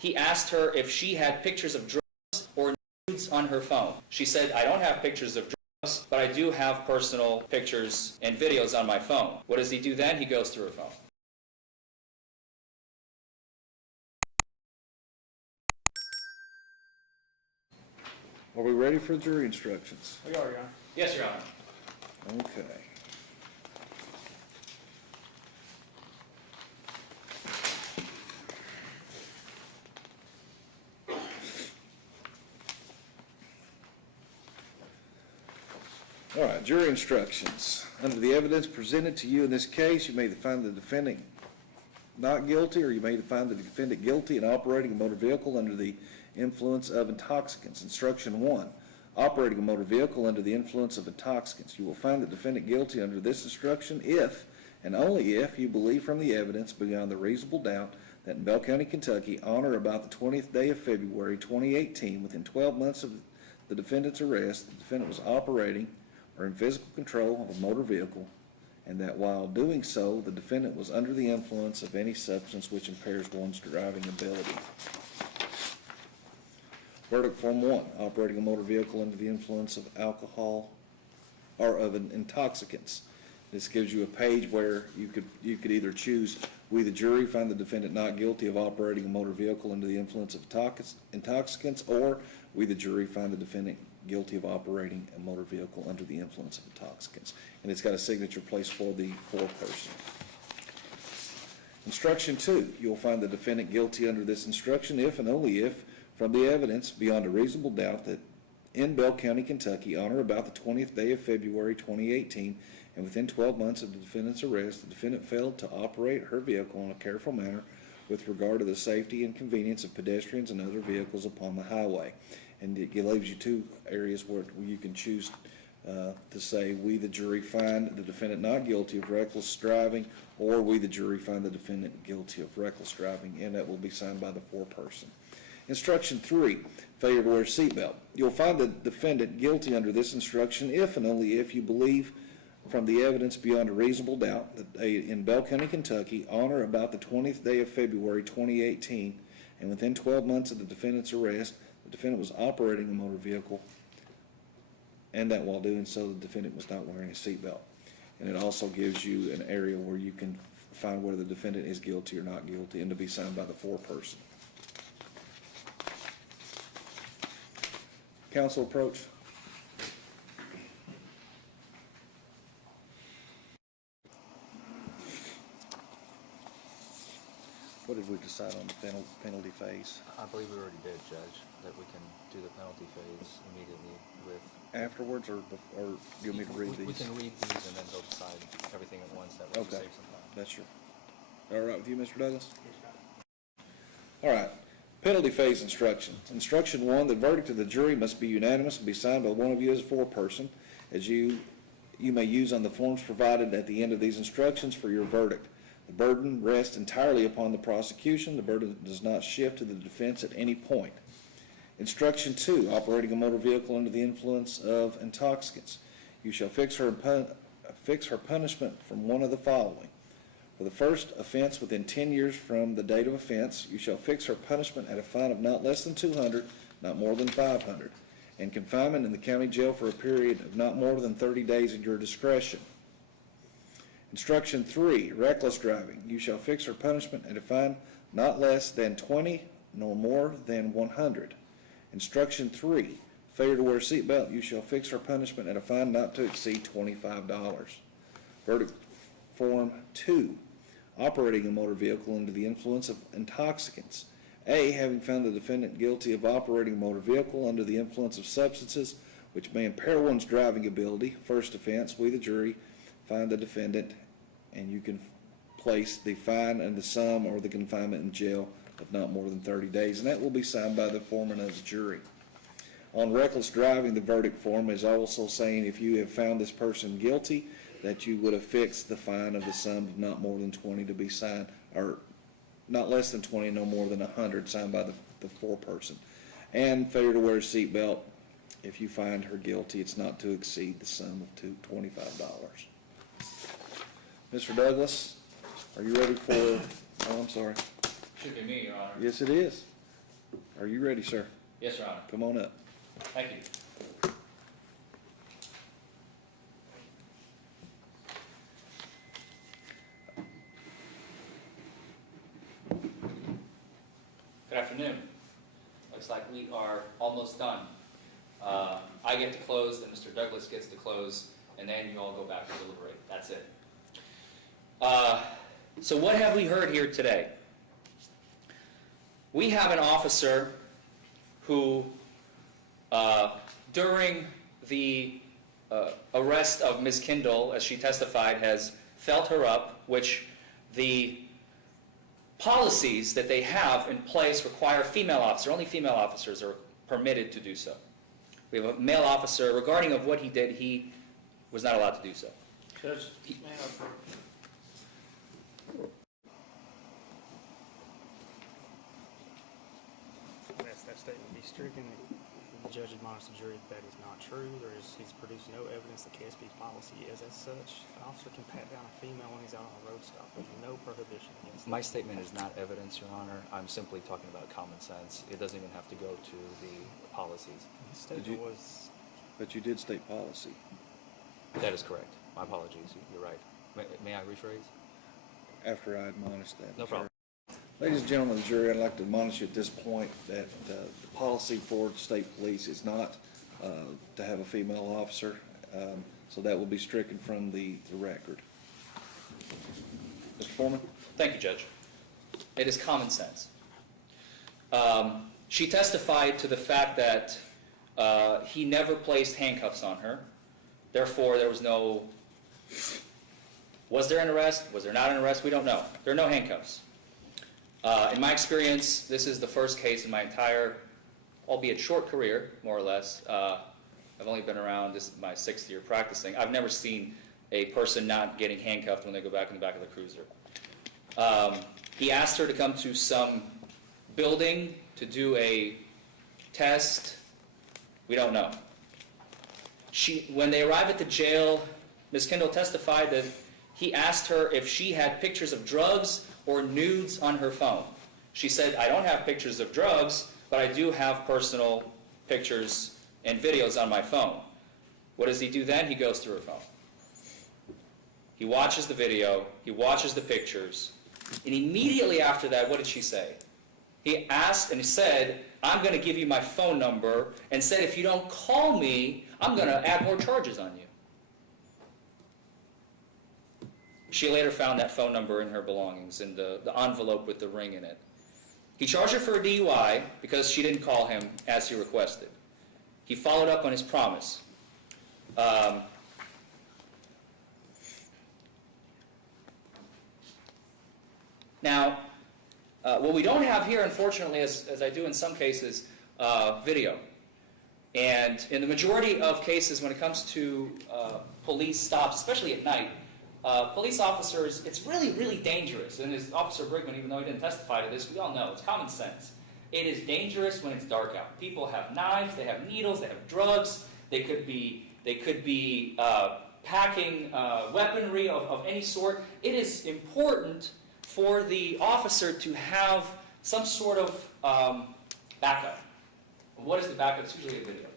He asked her if she had pictures of drugs or nudes on her phone. She said, I don't have pictures of drugs, but I do have personal pictures and videos on my phone. What does he do then? He goes through her phone. Are we ready for jury instructions? We are, Your Honor. Yes, Your Honor. Okay. All right, jury instructions. Under the evidence presented to you in this case, you may find the defendant not guilty, or you may find the defendant guilty in operating a motor vehicle under the influence of intoxicants. Instruction 1, operating a motor vehicle under the influence of intoxicants. You will find the defendant guilty under this instruction if, and only if, you believe from the evidence beyond the reasonable doubt that in Bell County, Kentucky, on or about the 20th day of February 2018, within 12 months of the defendant's arrest, the defendant was operating or in physical control of a motor vehicle, and that while doing so, the defendant was under the influence of any substance which impairs one's driving ability. Verdict Form 1, operating a motor vehicle under the influence of alcohol or of intoxicants. This gives you a page where you could either choose, we the jury find the defendant not guilty of operating a motor vehicle under the influence of intoxicants, or we the jury find the defendant guilty of operating a motor vehicle under the influence of intoxicants. And it's got a signature placed for the foreperson. Instruction 2, you'll find the defendant guilty under this instruction if and only if, from the evidence beyond a reasonable doubt, that in Bell County, Kentucky, on or about the 20th day of February 2018, and within 12 months of the defendant's arrest, the defendant failed to operate her vehicle in a careful manner with regard to the safety and convenience of pedestrians and other vehicles upon the highway. And it leaves you two areas where you can choose to say, we the jury find the defendant not guilty of reckless driving, or we the jury find the defendant guilty of reckless driving, and that will be signed by the foreperson. Instruction 3, failure to wear a seatbelt. You'll find the defendant guilty under this instruction if and only if you believe from the evidence beyond a reasonable doubt that in Bell County, Kentucky, on or about the 20th day of February 2018, and within 12 months of the defendant's arrest, the defendant was operating a motor vehicle, and that while doing so, the defendant was not wearing a seatbelt. And it also gives you an area where you can find whether the defendant is guilty or not guilty, and to be signed by the foreperson. Counsel approach. What did we decide on the penalty phase? I believe we already did, Judge, that we can do the penalty phase immediately with... Afterwards, or do you want me to read these? We can read these and then they'll decide everything at once. That way we save some time. That's your... All right with you, Mr. Douglas? All right. Penalty phase instructions. Instruction 1, the verdict of the jury must be unanimous and be signed by one of you as a foreperson, as you may use on the forms provided at the end of these instructions for your verdict. The burden rests entirely upon the prosecution. The burden does not shift to the defense at any point. Instruction 2, operating a motor vehicle under the influence of intoxicants. You shall fix her punishment from one of the following. For the first offense within 10 years from the date of offense, you shall fix her punishment at a fine of not less than $200, not more than $500, and confinement in the county jail for a period of not more than 30 days at your discretion. Instruction 3, reckless driving. You shall fix her punishment at a fine not less than 20 nor more than 100. Instruction 3, failure to wear a seatbelt. You shall fix her punishment at a fine not to exceed $25. Verdict Form 2, operating a motor vehicle under the influence of intoxicants. A, having found the defendant guilty of operating a motor vehicle under the influence of substances which may impair one's driving ability. First offense, we the jury find the defendant, and you can place the fine and the sum or the confinement in jail of not more than 30 days, and that will be signed by the foreman of the jury. On reckless driving, the verdict form is also saying if you have found this person guilty, that you would have fixed the fine of the sum of not more than 20 to be signed, or not less than 20, no more than 100, signed by the foreperson. And failure to wear a seatbelt, if you find her guilty, it's not to exceed the sum of $25. Mr. Douglas, are you ready for, oh, I'm sorry. Should be me, Your Honor. Yes, it is. Are you ready, sir? Yes, Your Honor. Come on up. Thank you. Good afternoon. Looks like we are almost done. I get to close, then Mr. Douglas gets to close, and then you all go back and deliberate. That's it. So what have we heard here today? We have an officer who, during the arrest of Ms. Kindle, as she testified, has felt her up, which the policies that they have in place require female officer. Only female officers are permitted to do so. We have a male officer, regarding of what he did, he was not allowed to do so. Judge, that statement be stricken. The judge admonished the jury that is not true. He's produced no evidence that KSB's policy is as such. An officer can pat down a female when he's out on a road stop. There's no prohibition against that. My statement is not evidence, Your Honor. I'm simply talking about common sense. It doesn't even have to go to the policies. His statement was... But you did state policy. That is correct. My apologies. You're right. May I rephrase? After I admonished that. No problem. Ladies and gentlemen of the jury, I'd like to admonish you at this point that the policy for the state police is not to have a female officer, so that will be stricken from the record. Mr. Forman? Thank you, Judge. It is common sense. She testified to the fact that he never placed handcuffs on her. Therefore, there was no... Was there an arrest? Was there not an arrest? We don't know. There are no handcuffs. In my experience, this is the first case in my entire, albeit short career, more or less. I've only been around, this is my 6th year practicing. I've never seen a person not getting handcuffed when they go back in the back of the cruiser. He asked her to come to some building to do a test. We don't know. When they arrive at the jail, Ms. Kindle testified that he asked her if she had pictures of drugs or nudes on her phone. She said, I don't have pictures of drugs, but I do have personal pictures and videos on my phone. What does he do then? He goes through her phone. He watches the video, he watches the pictures, and immediately after that, what did she say? He asked and he said, I'm going to give you my phone number, and said, if you don't call me, I'm going to add more charges on you. She later found that phone number in her belongings, in the envelope with the ring in it. He charged her for a DUI because she didn't call him as he requested. He followed up on his promise. Now, what we don't have here, unfortunately, as I do in some cases, video. And in the majority of cases, when it comes to police stops, especially at night, police officers, it's really, really dangerous. And as Officer Brigman, even though he didn't testify to this, we all know, it's common sense. It is dangerous when it's dark out. People have knives, they have needles, they have drugs, they could be packing weaponry of any sort. It is important for the officer to have some sort of backup. What is the backup? It's usually a video.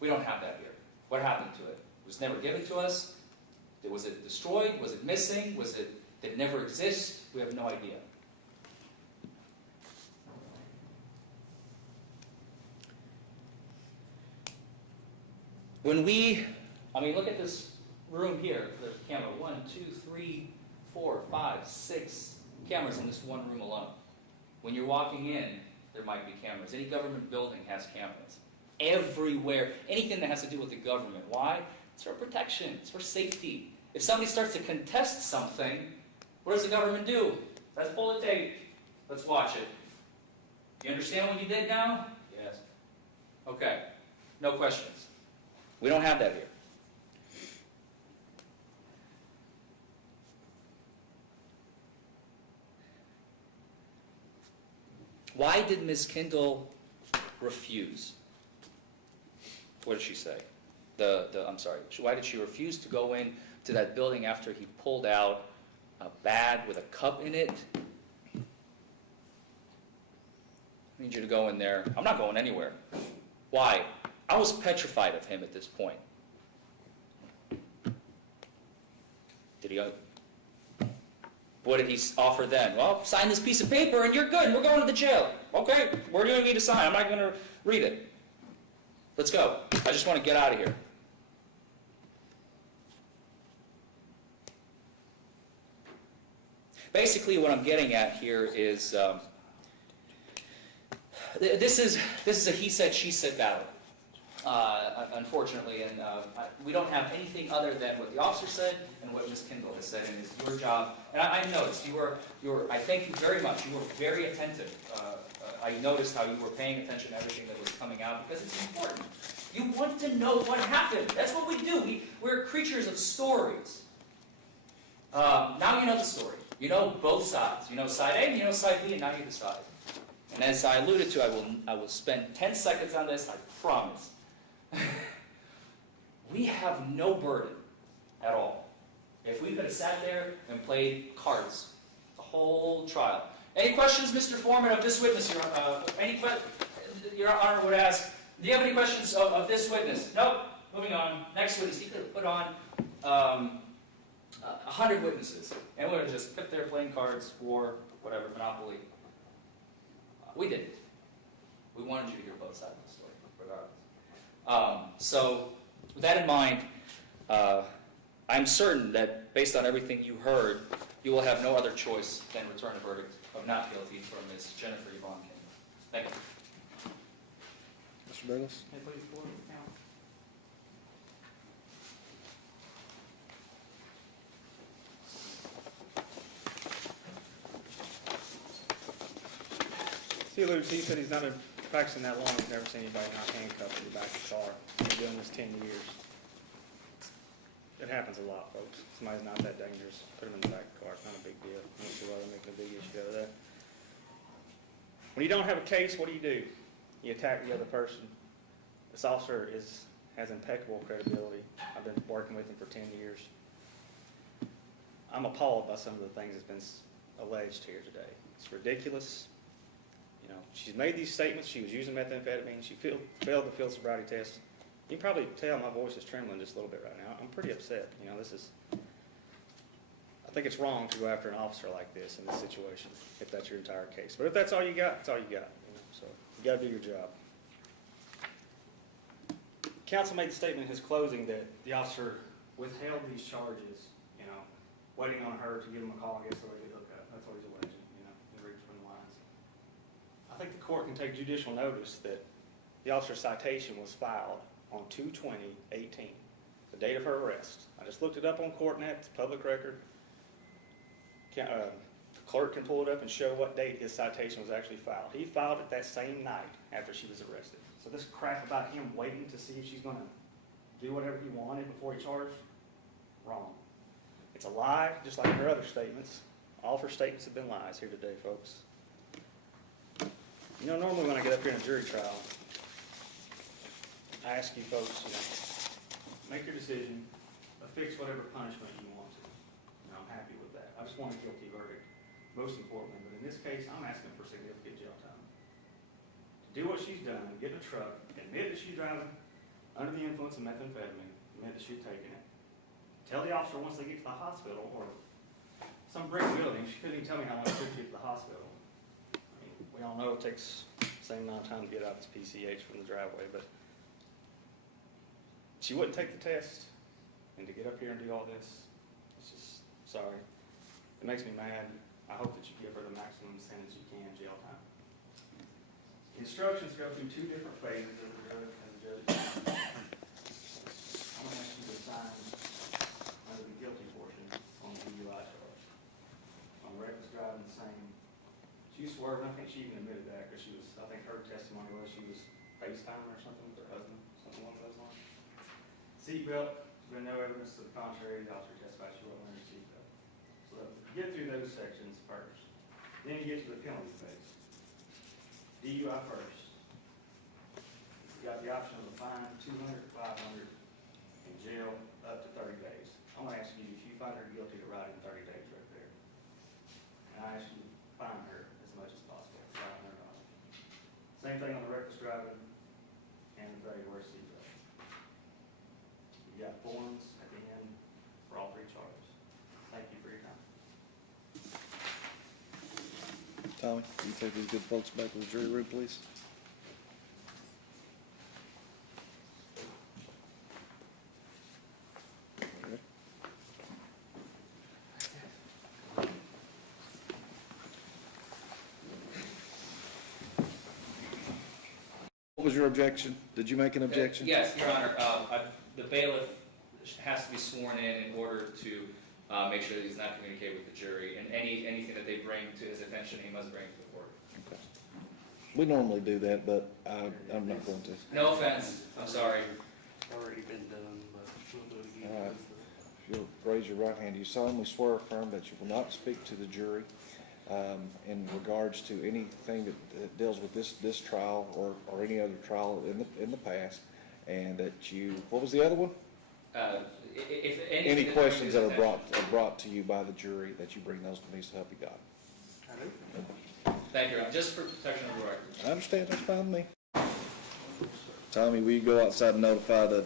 We don't have that here. What happened to it? It was never given to us. Was it destroyed? Was it missing? Did it never exist? We have no idea. Look at this room here. There's a camera. 1, 2, 3, 4, 5, 6 cameras in this one room alone. When you're walking in, there might be cameras. Any government building has cameras. Everywhere. Anything that has to do with the government. Why? It's for protection. It's for safety. If somebody starts to contest something, what does the government do? Let's pull the tape. Let's watch it. You understand what you did now? Yes. Okay. No questions. We don't have that here. Why did Ms. Kindle refuse? What did she say? I'm sorry. Why did she refuse to go in to that building after he pulled out a bag with a cup in it? I need you to go in there. I'm not going anywhere. Why? I was petrified of him at this point. Did he? What did he offer then? Well, sign this piece of paper and you're good. We're going to the jail. Okay, where do you need to sign? I'm not going to read it. Let's go. I just want to get out of here. Basically, what I'm getting at here is this is a he said, she said battle. Unfortunately, and we don't have anything other than what the officer said and what Ms. Kendall has said, and it's your job. And I noticed you were. I thank you very much. You were very attentive. I noticed how you were paying attention to everything that was coming out because it's important. You want to know what happened. That's what we do. We're creatures of stories. Now you know the story. You know both sides. You know side A and you know side B, and now you decide. And as I alluded to, I will spend 10 seconds on this. I promise. We have no burden at all. If we could have sat there and played cards the whole trial. Any questions, Mr. Forman, of this witness? Your Honor would ask, do you have any questions of this witness? Nope. Moving on. Next witness. He could have put on 100 witnesses. And we would have just sit there playing cards, war, whatever, Monopoly. We didn't. We wanted you to hear both sides of the story, regardless. So, with that in mind, I'm certain that based on everything you heard, you will have no other choice than return a verdict of not guilty for Ms. Jennifer Yvonne Kendall. Thank you. Mr. Douglas? Can I please forward the count? He said he's not been practicing that long. He's never seen anybody not handcuffed in the back of the car. He's been doing this 10 years. It happens a lot, folks. Somebody's not that dangerous. Put him in the back of the car. It's not a big deal. I don't see why they're making a big issue out of that. When you don't have a case, what do? You attack the other person. This officer has impeccable credibility. I've been working with him for 10 years. I'm appalled by some of the things that's been alleged here today. It's ridiculous. You know, she's made these statements. She was using methamphetamine. She failed the field sobriety test. You can probably tell my voice is trembling just a little bit right now. I'm pretty upset. You know, I think it's wrong to go after an officer like this in this situation, if that's your entire case. But if that's all you got, it's all you got. You know, so you got to do your job. Counsel made the statement in his closing that the officer withheld these charges, you know, waiting on her to give him a call, I guess, so they could hook up. That's what he's alleging, you know, in reading between the lines. I think the court can take judicial notice that the officer's citation was filed on 2/20/18, the date of her arrest. I just looked it up on CourtNet, it's public record. The clerk can pull it up and show what date his citation was actually filed. He filed it that same night after she was arrested. So this crap about him waiting to see if she's going to do whatever he wanted before he charged, wrong. It's a lie, just like her other statements. All of her statements have been lies here today, folks. You know, normally when I get up here in a jury trial, I ask you folks, you know, make your decision, affix whatever punishment you want to. You know, I'm happy with that. I just want a guilty verdict, most importantly. But in this case, I'm asking for significant jail time. To do what she's done, get in a truck, admit that she's driving under the influence of methamphetamine, admit that she's taking it. Tell the officer once they get to the hospital, or some brick building, she couldn't even tell me how long it took to get to the hospital. I mean, we all know it takes the same amount of time to get out this PCH from the driveway, but she wouldn't take the test, and to get up here and do all this, it's just, sorry. It makes me mad. I hope that you give her the maximum sentence you can, jail time. Instructions go through two different phases of the judge. I'm going to ask you to sign under the guilty portion on the DUI charge. On reckless driving, the same. She swerved, I think she even admitted that, because she was, I think her testimony was she was facetiming or something with her husband, something along those lines. Seatbelt, there's been no evidence to the contrary. The officer testified she wasn't wearing a seatbelt. So get through those sections first. Then you get to the penalty phase. DUI first. You got the option of a fine, 200 to 500, and jail up to 30 days. I'm going to ask you if you find her guilty to riding 30 days right there. And I ask you to fine her as much as possible, $500. Same thing on the reckless driving and the failure to wear seatbelt. You got forms at the end for all three charges. Thank you for your time. Tommy, can you take these good folks back to the jury room, please? Okay. What was your objection? Did you make an objection? Yes, Your Honor. The bailiff has to be sworn in order to make sure that he's not communicating with the jury, and anything that they bring to his attention, he must bring to the court. Okay. We normally do that, but I'm not going to. No offense. I'm sorry. Already been done, but we'll do it All again. right. If you'll raise your right hand, do you solemnly swear or affirm that you will not speak to the jury in regards to anything that deals with this trial or any other trial in the past, and that you, what was the other one? If Any anything that questions that brings are brought to you by the jury, that you bring those to me, so help you God. I do. Thank you, Your Honor. Just for protection of the record. I understand, that's fine with me. Tommy, will you go outside and notify the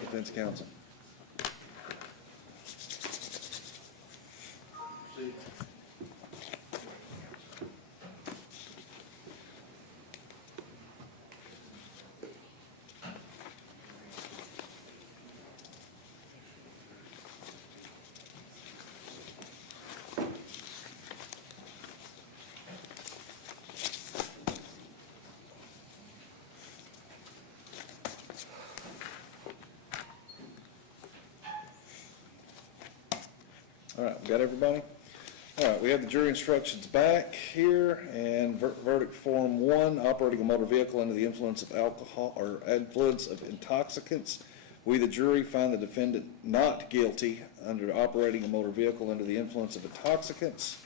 defense counsel? All right, we got everybody? All right, we have the jury instructions back here, and verdict form 1, operating a motor vehicle under the influence of alcohol or influence of intoxicants. We, the jury, find the defendant not guilty under operating a motor vehicle under the influence of intoxicants.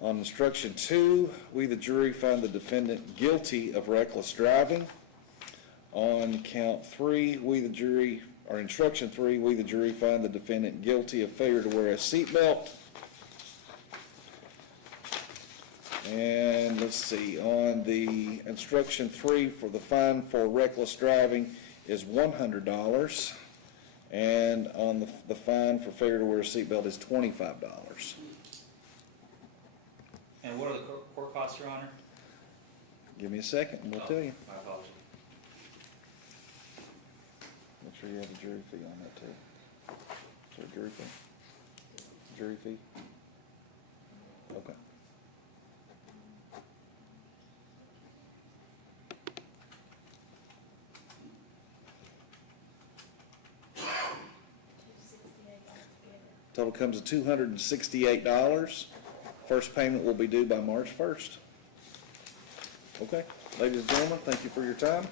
On instruction 2, we, the jury, find the defendant guilty of reckless driving. On count 3, we, the jury, or instruction 3, we, the jury, find the defendant guilty of failure to wear a seatbelt. And let's see, on the instruction 3, for the fine for reckless driving is $100, and on the fine for failure to wear a seatbelt is $25. And what are the court costs, Your Honor? Give me a second, and we'll tell you. My apologies. Make sure you have a jury fee on that too. Is there a jury fee? Jury fee? Okay. Total comes to $268. First payment will be due by March 1st. Okay, ladies and gentlemen, thank you for your time.